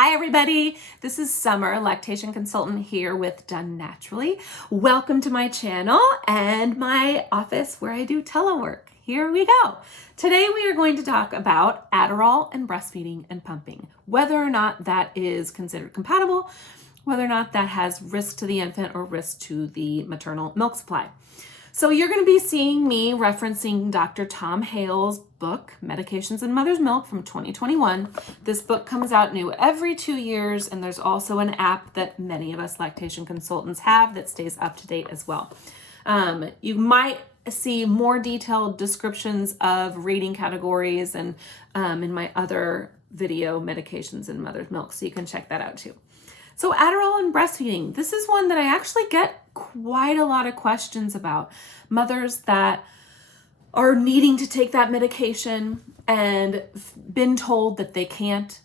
Hi everybody, this is Summer, lactation consultant here with Done Naturally. Welcome to my channel and my office where I do telework. Here we go. Today we are going to talk about Adderall and breastfeeding and pumping, whether or not that is considered compatible, whether or not that has risk to the infant or risk to the maternal milk supply. So you're going to be seeing me referencing Dr. Tom Hale's book, Medications in Mother's Milk from 2021. This book comes out new every 2 years, and there's also an app that many of us lactation consultants have that stays up to date as well. You might see more detailed descriptions of rating categories and in my other video, Medications in Mother's Milk, so you can check that out too. So Adderall and breastfeeding, this is one that I actually get quite a lot of questions about. Mothers that are needing to take that medication and been told that they can't,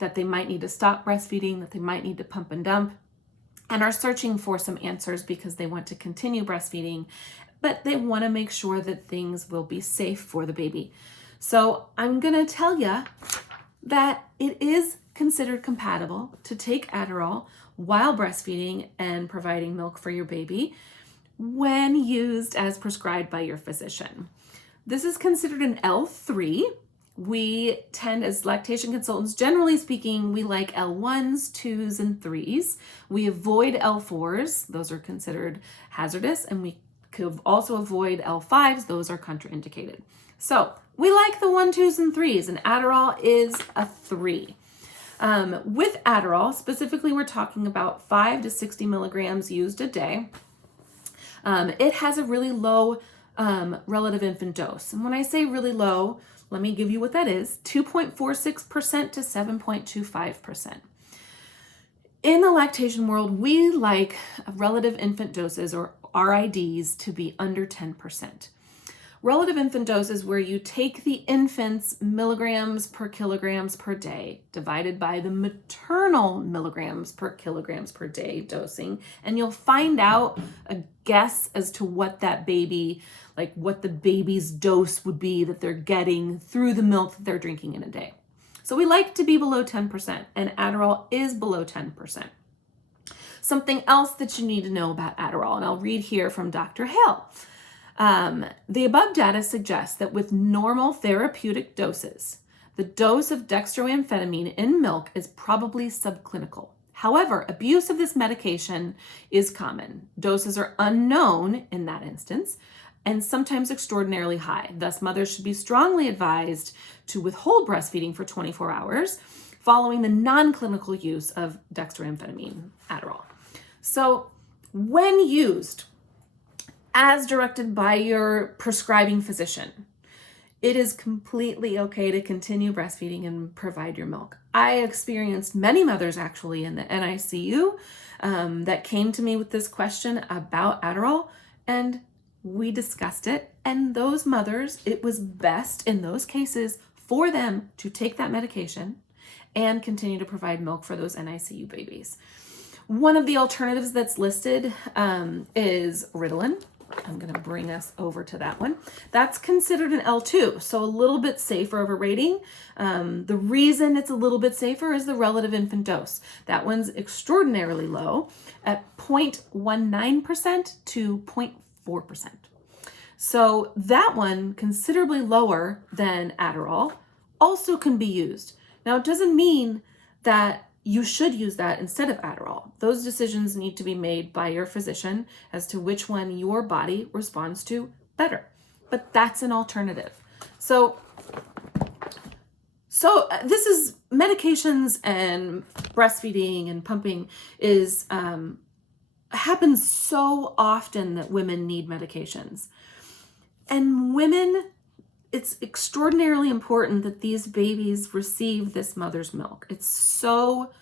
that they might need to stop breastfeeding, that they might need to pump and dump, and are searching for some answers because they want to continue breastfeeding, but they want to make sure that things will be safe for the baby. So I'm going to tell you that it is considered compatible to take Adderall while breastfeeding and providing milk for your baby when used as prescribed by your physician. This is considered an L3. We tend, as lactation consultants, generally speaking, we like L1s, 2s, and 3s. We avoid L4s. Those are considered hazardous, and we could also avoid L5s. Those are contraindicated. So we like the 1, 2s, and 3s, and Adderall is a 3. With Adderall, specifically, we're talking about 5 to 60 milligrams used a day. It has a really low relative infant dose. And when I say really low, let me give you what that is, 2.46% to 7.25%. In the lactation world, we like relative infant doses, or RIDs, to be under 10%. Relative infant dose is where you take the infant's milligrams per kilograms per day divided by the maternal milligrams per kilograms per day dosing, and you'll find out a guess as to what that baby, like what the baby's dose would be that they're getting through the milk that they're drinking in a day. So we like to be below 10%, and Adderall is below 10%. Something else that you need to know about Adderall, and I'll read here from Dr. Hale. The above data suggests that with normal therapeutic doses, the dose of dextroamphetamine in milk is probably subclinical. However, abuse of this medication is common. Doses are unknown in that instance and sometimes extraordinarily high. Thus, mothers should be strongly advised to withhold breastfeeding for 24 hours following the non-clinical use of dextroamphetamine, Adderall. So when used as directed by your prescribing physician, it is completely okay to continue breastfeeding and provide your milk. I experienced many mothers actually in the NICU that came to me with this question about Adderall, and we discussed it. And those mothers, it was best in those cases for them to take that medication and continue to provide milk for those NICU babies. One of the alternatives that's listed is Ritalin. I'm going to bring us over to that one. That's considered an L2, so a little bit safer of a rating. The reason it's a little bit safer is the relative infant dose. That one's extraordinarily low at 0.19% to 0.4%. So that one, considerably lower than Adderall, also can be used. Now, it doesn't mean that you should use that instead of Adderall. Those decisions need to be made by your physician as to which one your body responds to better. But that's an alternative. So this is medications and breastfeeding and pumping is happens so often that women need medications. And women, it's extraordinarily important that these babies receive this mother's milk. It's so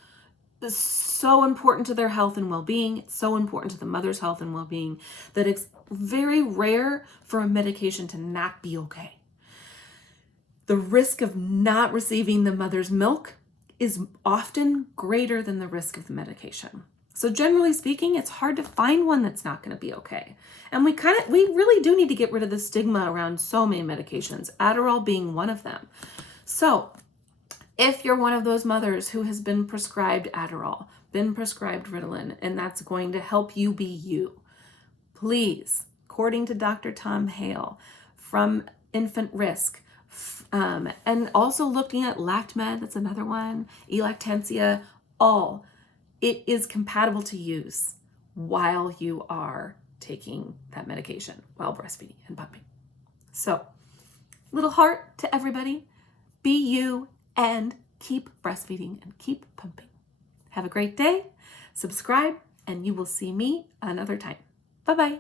important to their health and well-being. It's so important to the mother's health and well-being that it's very rare for a medication to not be okay. The risk of not receiving the mother's milk is often greater than the risk of the medication. So generally speaking, it's hard to find one that's not going to be okay. And we really do need to get rid of the stigma around so many medications, Adderall being one of them. So If you're one of those mothers who has been prescribed Adderall, been prescribed Ritalin, and that's going to help you be you, please, according to Dr. Tom Hale from Infant Risk, and also looking at LactMed, that's another one, elactancia, it is compatible to use while you are taking that medication, while breastfeeding and pumping. So, little heart to everybody, be you and keep breastfeeding and keep pumping. Have a great day, subscribe, and you will see me another time. Bye-bye.